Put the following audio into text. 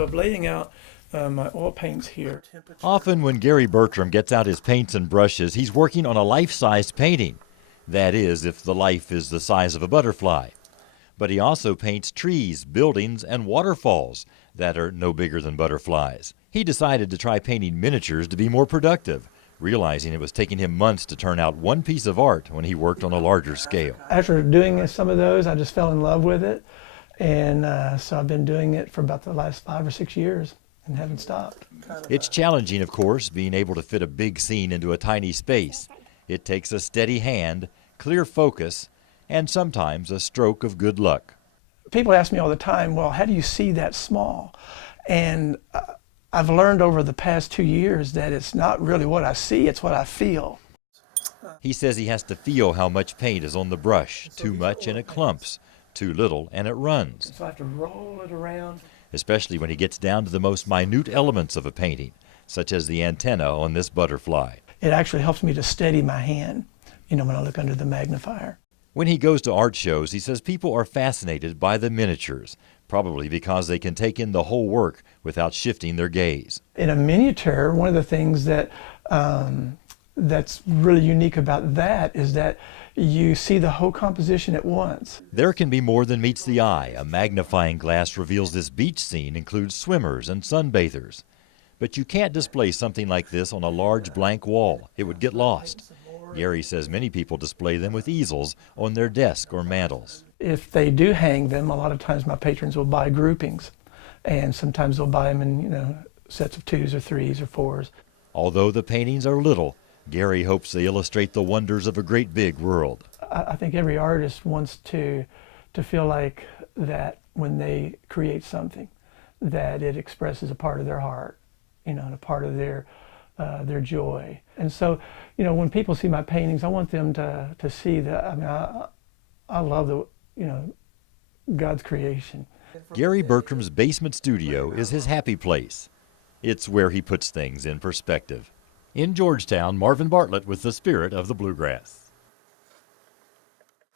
So I'm laying out my oil paints here. Often when Gary Bertram gets out his paints and brushes, he's working on a life-size painting. That is, if the life is the size of a butterfly. But he also paints trees, buildings, and waterfalls that are no bigger than butterflies. He decided to try painting miniatures to be more productive, realizing it was taking him months to turn out one piece of art when he worked on a larger scale. After doing some of those, I just fell in love with it. And so I've been doing it for about the last 5 or 6 years and haven't stopped. It's challenging, of course, being able to fit a big scene into a tiny space. It takes a steady hand, clear focus, and sometimes a stroke of good luck. People ask me all the time, well, how do you see that small? And I've learned over the past 2 years that it's not really what I see, it's what I feel. He says he has to feel how much paint is on the brush. Too much and it clumps. Too little and it runs. So I have to roll it around. Especially when he gets down to the most minute elements of a painting, such as the antenna on this butterfly. It actually helps me to steady my hand, when I look under the magnifier. When he goes to art shows, he says people are fascinated by the miniatures, probably because they can take in the whole work without shifting their gaze. In a miniature, one of the things that that's really unique about that is that you see the whole composition at once. There can be more than meets the eye. A magnifying glass reveals this beach scene includes swimmers and sunbathers. But you can't display something like this on a large blank wall. It would get lost. Gary says many people display them with easels on their desk or mantles. If they do hang them, a lot of times my patrons will buy groupings, and sometimes they'll buy them in sets of 2s or 3s or 4s. Although the paintings are little, Gary hopes they illustrate the wonders of a great big world. I think every artist wants to feel like that when they create something, that it expresses a part of their heart, and a part of their joy. And so, when people see my paintings, I want them to see that. I love God's creation. Gary Bertram's basement studio is his happy place. It's where he puts things in perspective. In Georgetown, Marvin Bartlett with the Spirit of the Bluegrass.